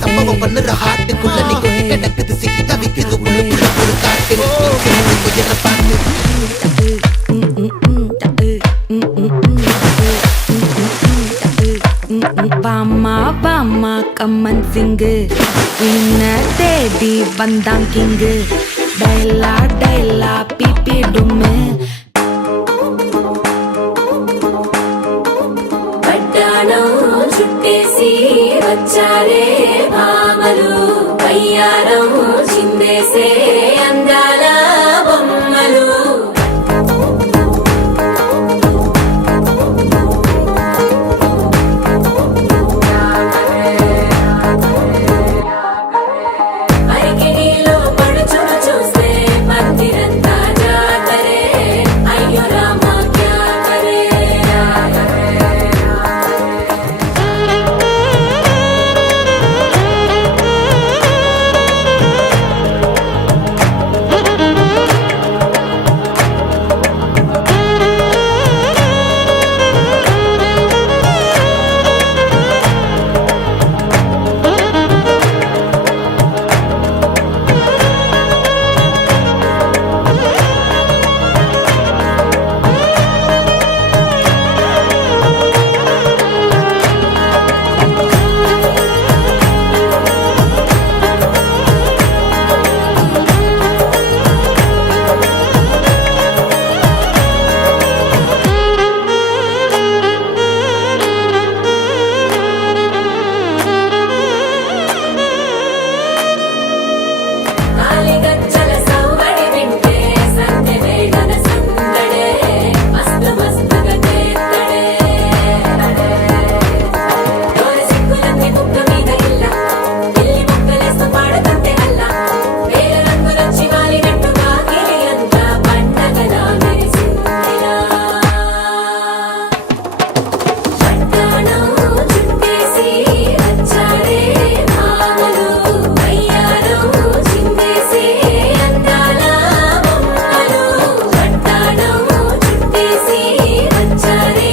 சம்பவம் பண்ணுற ஹார்ட்டுக்குள்ள நீ கொண்டு கிடக்குது சிக்கி தவிக்குது உள்ளுக்குள்ள ஒரு காட்டு என்ன பார்த்து பாமா பாமா கம்மன் சிங்கு உன்ன தேடி வந்தான் கிங்கு டைலா டைலா பிபி டும்மு పట్టాణం చుట్టేసి వచ్చారే భామలు అయ్యారం చిందేసే అందాల బొమ్మలు అరికిణీలో పడుచును చూస్తే మందిరంతా జాతరే అయ్యో రామా క్యా కరే కాలిగజ్జల సవ్వడి వింటే సంధ్య వేళన సందడే మస్తు మస్తుగా చేత్తడే డోలి సిక్కులన్నీ కుక్క మీద ఇల్ల పిల్లి ముక్కలేస్తూ పాడుతుంటే అల్ల వేల రంగులొచ్చి వాలినట్టుగా గిలి అంతా పండగలా మెరిసిందిలా పట్టాణం చుట్టేసి వచ్చారే భామలు అయ్యారం చిందేసే అందాల బొమ్మలు పట్టాణం చుట్టేసి వచ్చారే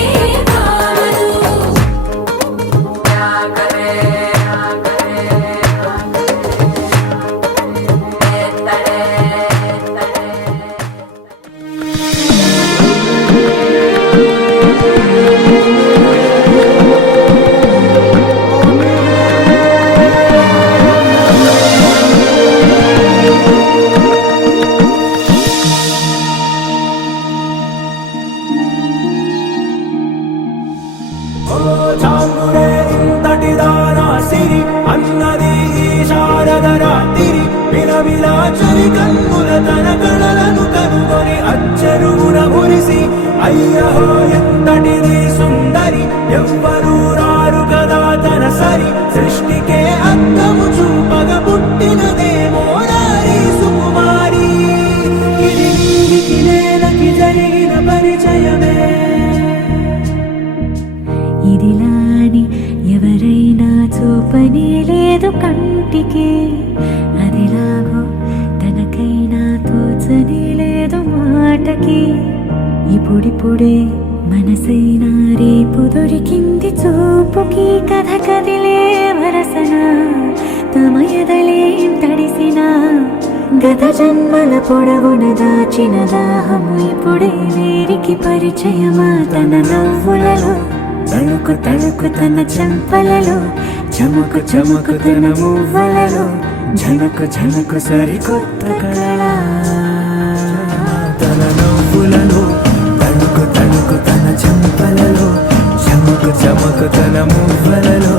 భామలు ఓ చాంగురే ఇంతటిదానా సిరి అన్నది ఈ శారద రాత్రి విలవిలా చలి కన్నుల తన కళలను కనుగొని అచ్చరుగున మురిసి అయ్యహో ఎంతటిది సుందరి ఎవ్వరూ రారు కదా తన సరి సృష్టికే అద్దము చూపగ పుట్టినదేమో నారీ సుకుమారి ఇది నీకి నేలకి జరిగిన పరిచయమే ఇదిలాని ఎవరైనా చూపనే లేదు కంటికి అదిలాగో తనకైనా తోచనే లేదు మాటకి ఇప్పుడిప్పుడే మనసైనా రేపు దొరికింది చూపుకి కథ కదిలే వరసన తమ ఎదలేం తడిసిన గత జన్మల పొడవున దాచిన దాహము ఇప్పుడే వేరికి పరిచయమా తన నవ్వులలో తణుకు తణుకు తన చెంపలలో చమకు చమకు తన మువ్వలలో ఝనకు ఝనకు సరికొత్త కళలా తన నవ్వులలో తణుకు తణుకు తన చెంపలలో చమకు చమకు తన మువ్వలలో